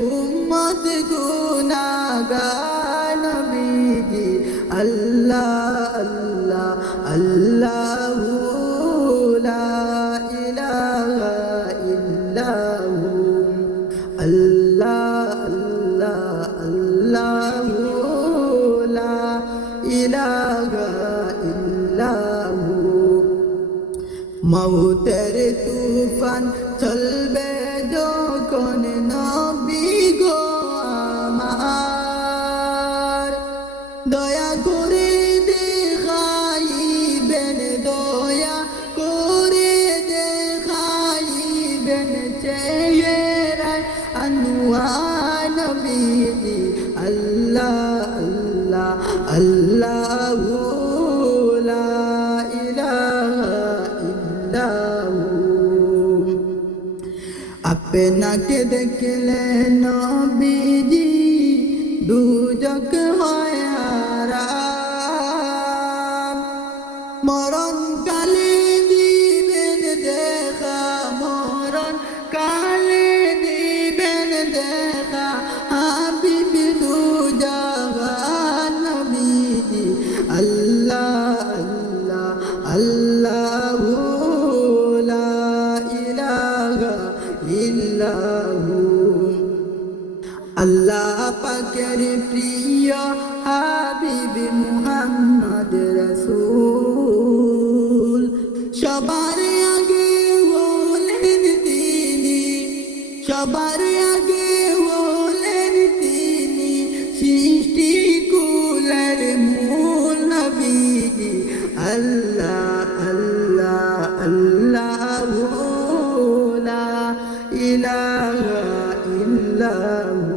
উম্মত গুনাহগার নবীজি আল্লাহ আল্লাহ আল্লাহু লা ইলাহা ইল্লাহু আল্লাহ আল্লাহ আল্লাহু লা ইলাহা ইল্লাহু মৌতের তুফান চলবে যখন নবী গো আমার দয়া করে দেখাইবেন দয়া করে দেখাইবেন চেহারায় আনোয়ার নবীজি আল্লাহ আল্লাহ আল্লাহু লা ইলাহা ইল্লাহু আপনাকে দেখলে নবীজি দুজক হয় আরাম মরণ কালে দিবেন দেখা মরণ কালে দিবেন দেখা হাবিবি দু জাহান নবীজি আল্লাহ আল্লাহ আল্লাহু লা ইলাহা ইল্লাহু আল্লাহ পাকের প্রিয় হাবিব মুহাম্মদ রাসূল সবার আগে বলেন তিনি সবার আগে বলেন তিনি সৃষ্টি কুলের মূল নবীজি আল্লাহ আল্লাহ আল্লাহু লা ইলাহা ইল্লাহু